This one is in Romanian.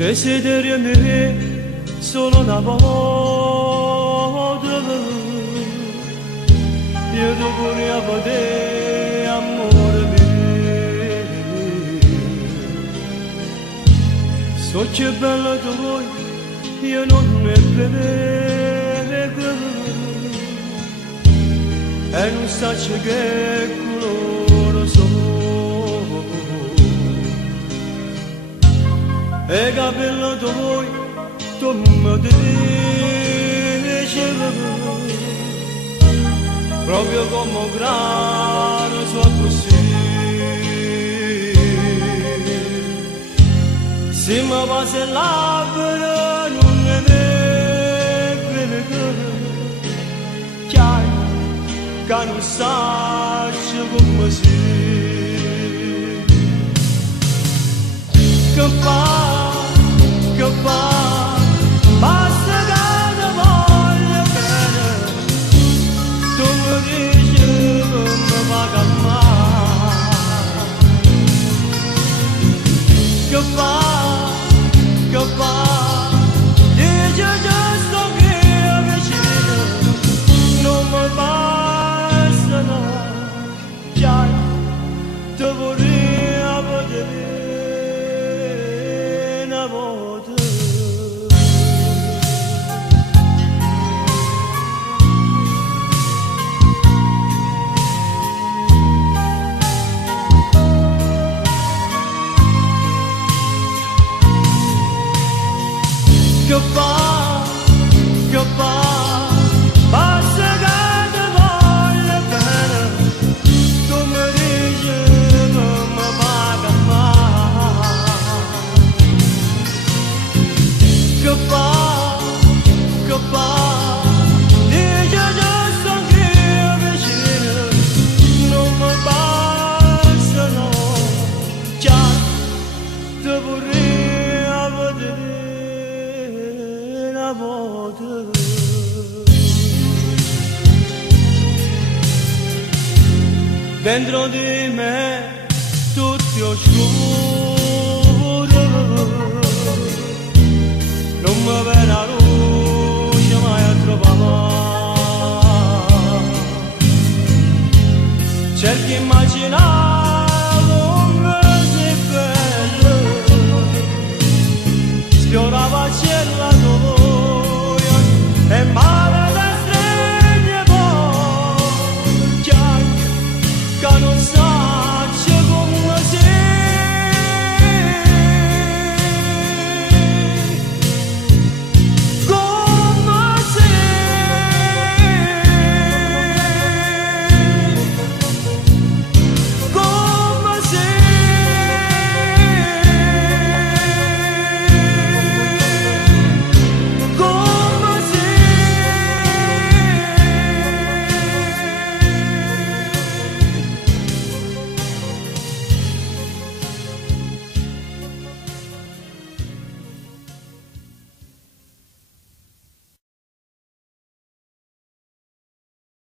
Desiderio mio solo una volta, io ti voglio vedere, amore mio. So che bello tu vuoi, io non ne vedo, e non so che colore sono. E capello tuoi, tu mi dici, proprio come un grano su così. Se mi passa l'albero non ne vedo, chiaro che non sai come si. Che fa, basta che ti voglio bene, tu mi dici che mi va calmare. Che fa, dici che sto qui vicino, non mi basta no, già ti vorrei vedere. Che fa, basta che ti voglio bene, tu mi dici che mi va calmare. Che fa, dici che sto qui vicino, non mi basta no, già ti vorrei vedere. Dentro di me tutto oscuro, non mi vede la luce mai a trovare. Cerchi di immaginare